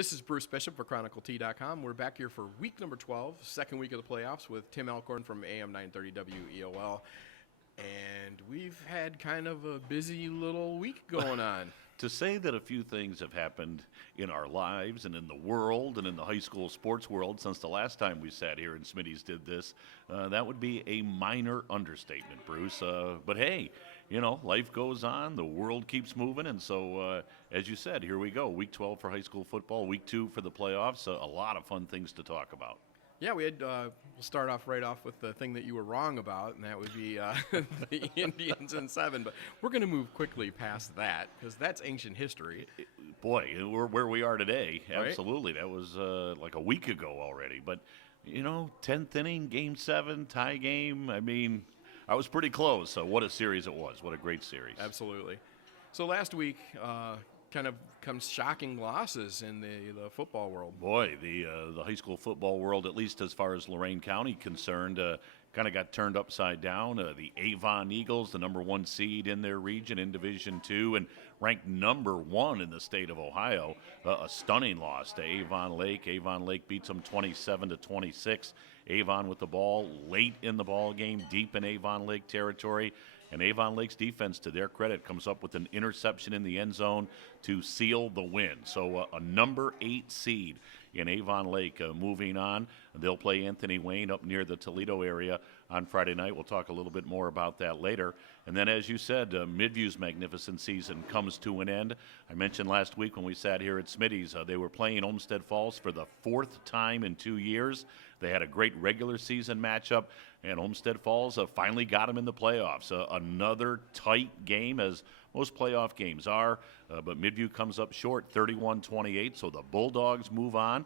This is Bruce Bishop for ChronicleT.com. We're back here for week number 12, second week of the playoffs with Tim Alcorn from AM 930 WEOL. And we've had kind of a busy little week going on. To say that a few things have happened in our lives and in the world and in the high school sports world since the last time we sat here and Smitty's did this, that would be a minor understatement, Bruce. But hey, you know, life goes on, the world keeps moving, and so, as you said, here we go. Week 12 for high school football, week 2 for the playoffs, a lot of fun things to talk about. Yeah, we'll start off right off with the thing that you were wrong about, and that would be the Indians in 7. But we're going to move quickly past that because that's ancient history. Boy, we're where we are today. Right? Absolutely. That was like a week ago already. But, you know, 10th inning, Game 7, tie game. I mean, I was pretty close. So what a series it was. What a great series. Absolutely. So last week kind of comes shocking losses in the football world. Boy, the high school football world, at least as far as Lorain County concerned, kind of got turned upside down. The Avon Eagles, the number 1 seed in their region in Division II and ranked number 1 in the state of Ohio, a stunning loss to Avon Lake. Avon Lake beats them 27-26. Avon with the ball late in the ball game, deep in Avon Lake territory. And Avon Lake's defense, to their credit, comes up with an interception in the end zone to seal the win. So a number 8 seed in Avon Lake moving on. They'll play Anthony Wayne up near the Toledo area on Friday night. We'll talk a little bit more about that later. And then, as you said, Midview's magnificent season comes to an end. I mentioned last week when we sat here at Smitty's, they were playing Olmsted Falls for the 4th time in 2 years. They had a great regular season matchup, and Olmsted Falls finally got them in the playoffs. Another tight game, as most playoff games are, but Midview comes up short, 31-28, so the Bulldogs move on.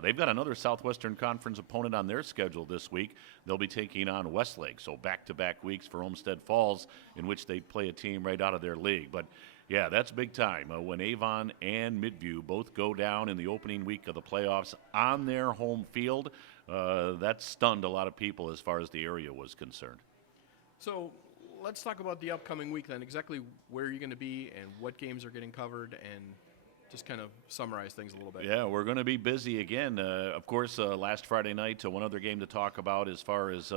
They've got another Southwestern Conference opponent on their schedule this week. They'll be taking on Westlake, so back-to-back weeks for Olmsted Falls in which they play a team right out of their league. But yeah, that's big time when Avon and Midview both go down in the opening week of the playoffs on their home field. That stunned a lot of people as far as the area was concerned. So let's talk about the upcoming week then, exactly where you're going to be and what games are getting covered, and just kind of summarize things a little bit. Yeah, we're going to be busy again. Of course, last Friday night, one other game to talk about as far as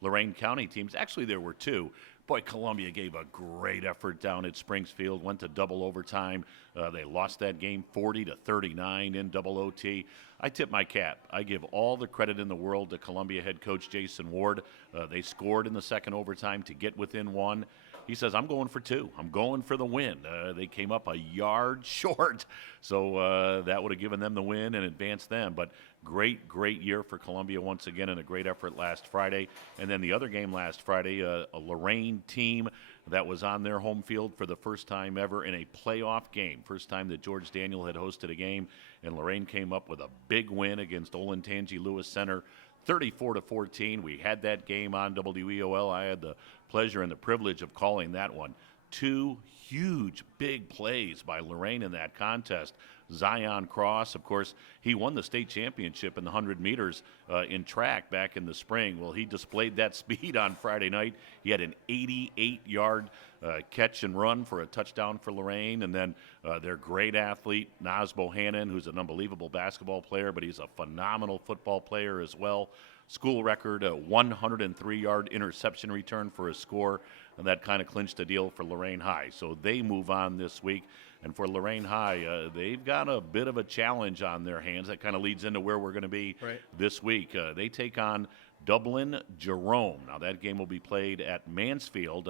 Lorain County teams. Actually, there were 2. Boy, Columbia gave a great effort down at Springfield, went to double overtime. They lost that game 40-39 in double OT. I tip my cap. I give all the credit in the world to Columbia head coach Jason Ward. They scored in the second overtime to get within 1. He says, I'm going for 2. I'm going for the win. They came up a yard short, so that would have given them the win and advanced them. But great year for Columbia once again, and a great effort last Friday. And then the other game last Friday, a Lorain team that was on their home field for the first time ever in a playoff game. First time that George Daniel had hosted a game, and Lorain came up with a big win against Olentangy Lewis Center, 34-14. We had that game on WEOL. I had the pleasure and the privilege of calling that one. 2 huge, big plays by Lorain in that contest. Zion Cross, of course, he won the state championship in the 100 meters in track back in the spring. Well, he displayed that speed on Friday night. He had an 88-yard catch and run for a touchdown for Lorain. And then their great athlete, Naz Bohannon, who's an unbelievable basketball player, but he's a phenomenal football player as well. School record, a 103-yard interception return for a score, and that kind of clinched the deal for Lorain High. So they move on this week. And for Lorain High, they've got a bit of a challenge on their hands. That kind of leads into where we're going to be this week. They take on Dublin Jerome. Now, that game will be played at Mansfield,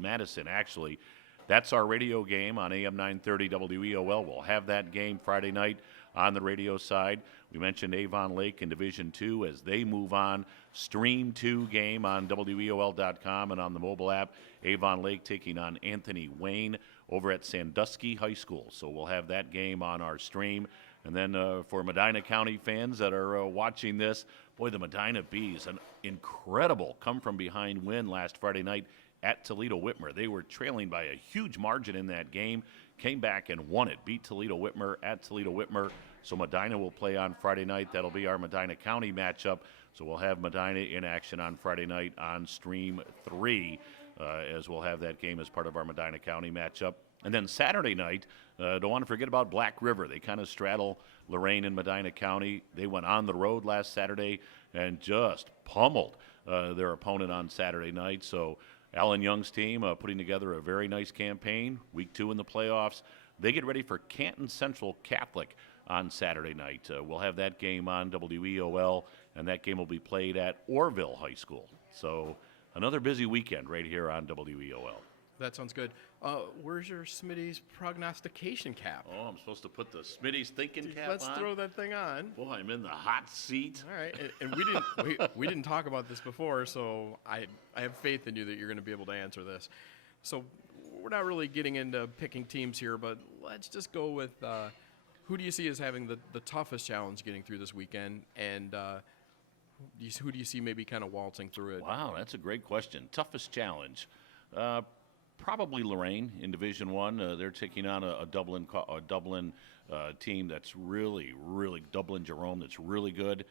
Madison, actually. That's our radio game on AM 930 WEOL. We'll have that game Friday night on the radio side. We mentioned Avon Lake in Division II as they move on. Stream 2 game on WEOL.com and on the mobile app. Avon Lake taking on Anthony Wayne over at Sandusky High School. So we'll have that game on our stream. And then for Medina County fans that are watching this, boy, the Medina Bees, an incredible come-from-behind win last Friday night at Toledo-Whitmer. They were trailing by a huge margin in that game, came back and won it, beat Toledo-Whitmer at Toledo-Whitmer. So Medina will play on Friday night. That'll be our Medina County matchup. So we'll have Medina in action on Friday night on Stream 3, as we'll have that game as part of our Medina County matchup. And then Saturday night, don't want to forget about Black River. They kind of straddle Lorain and Medina County. They went on the road last Saturday and just pummeled their opponent on Saturday night. So Alan Young's team putting together a very nice campaign. Week 2 in the playoffs. They get ready for Canton Central Catholic on Saturday night. We'll have that game on WEOL, and that game will be played at Orville High School. So another busy weekend right here on WEOL. That sounds good. Where's your Smitty's prognostication cap? Oh, I'm supposed to put the Smitty's thinking cap Let's on? throw that thing on. Boy, I'm in the hot seat. All right, and we didn't talk about this before, so I have faith in you that you're going to be able to answer this. So we're not really getting into picking teams here, but let's just go with who do you see as having the toughest challenge getting through this weekend, and who do you see maybe kind of waltzing through it? Wow, that's a great question. Toughest challenge. Probably Lorain in Division One. They're taking on a Dublin team that's really Dublin Jerome. That's really good,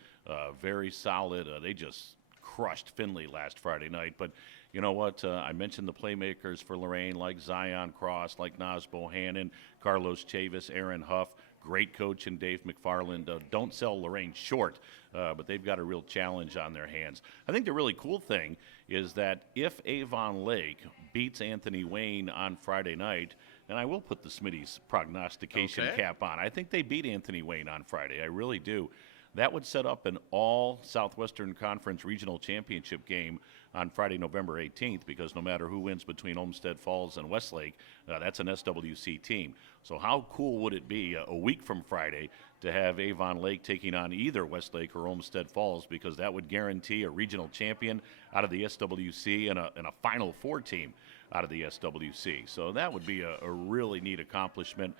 very solid. They just crushed Findlay last Friday night. But you know what? I mentioned the playmakers for Lorain, like Zion Cross, like Nas Bohannon, Carlos Chavis, Aaron Huff. Great coach in Dave McFarland. Don't sell Lorain short, but they've got a real challenge on their hands. I think the really cool thing is that if Avon Lake beats Anthony Wayne on Friday night, and I will put the Smitty's prognostication cap on. I think they beat Anthony Wayne on Friday. I really do. That would set up an all Southwestern Conference Regional Championship game on Friday, November 18th, because no matter who wins between Olmsted Falls and Westlake, that's an SWC team. So how cool would it be a week from Friday to have Avon Lake taking on either Westlake or Olmsted Falls, because that would guarantee a regional champion out of the SWC and a Final Four team out of the SWC. So that would be a really neat accomplishment.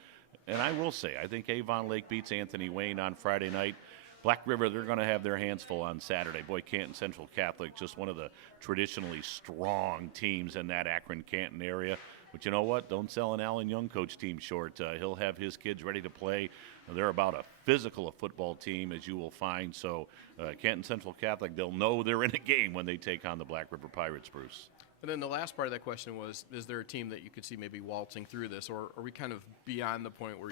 And I will say, I think Avon Lake beats Anthony Wayne on Friday night. Black River, they're going to have their hands full on Saturday. Boy, Canton Central Catholic, just one of the traditionally strong teams in that Akron-Canton area. But you know what? Don't sell an Alan Young coach team short. He'll have his kids ready to play. They're about a physical football team, as you will find. So Canton Central Catholic, they'll know they're in a game when they take on the Black River Pirates, Bruce. And then the last part of that question was, is there a team that you could see maybe waltzing through this, or are we kind of beyond the point where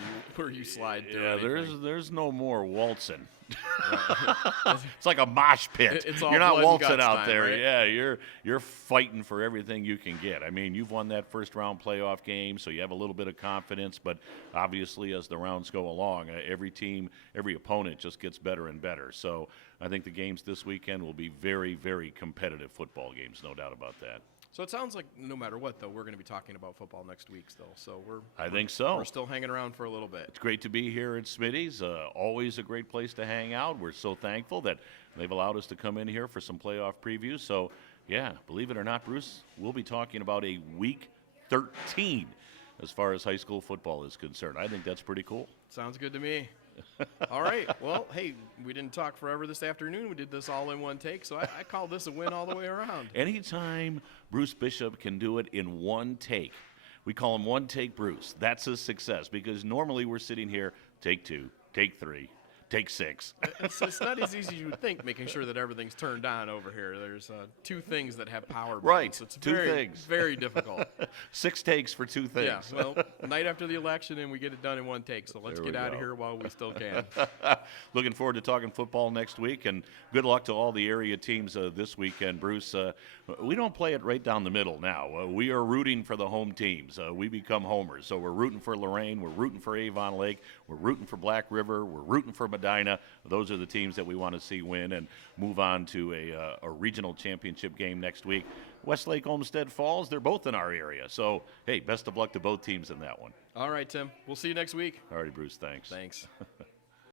you slide through? Yeah, there's no more waltzing. It's like a mosh pit. It's all you're not blood and waltzing guts out time, there. right? Yeah, you're fighting for everything you can get. I mean, you've won that first round playoff game, so you have a little bit of confidence. But obviously, as the rounds go along, every team, every opponent just gets better and better. So I think the games this weekend will be very, very competitive football games, no doubt about that. So it sounds like no matter what, though, we're going to be talking about football next week still. So I think so. We're still hanging around for a little bit. It's great to be here at Smitty's. Always a great place to hang out. We're so thankful that they've allowed us to come in here for some playoff previews. So, yeah, believe it or not, Bruce, we'll be talking about a Week 13 as far as high school football is concerned. I think that's pretty cool. Sounds good to me. All right. Well, hey, we didn't talk forever this afternoon. We did this all in one take, so I call this a win all the way around. Anytime Bruce Bishop can do it in one take, we call him One Take Bruce. That's a success, because normally we're sitting here, take 2, take 3, take 6. It's not as easy as you would think, making sure that everything's turned on over here. There's 2 things that have power buttons. Right, So it's 2 things. Very difficult. 6 takes for 2 things. Yeah, well, night after the election, and we get it done in one take. So let's There we get out go. of here while we still can. Looking forward to talking football next week, and good luck to all the area teams this weekend, Bruce. We don't play it right down the middle now. We are rooting for the home teams. We become homers. So we're rooting for Lorain. We're rooting for Avon Lake. We're rooting for Black River. We're rooting for Medina. Those are the teams that we want to see win and move on to a regional championship game next week. Westlake, Olmsted Falls, they're both in our area. So, hey, best of luck to both teams in that one. All right, Tim. We'll see you next week. All righty, Bruce, thanks. Thanks.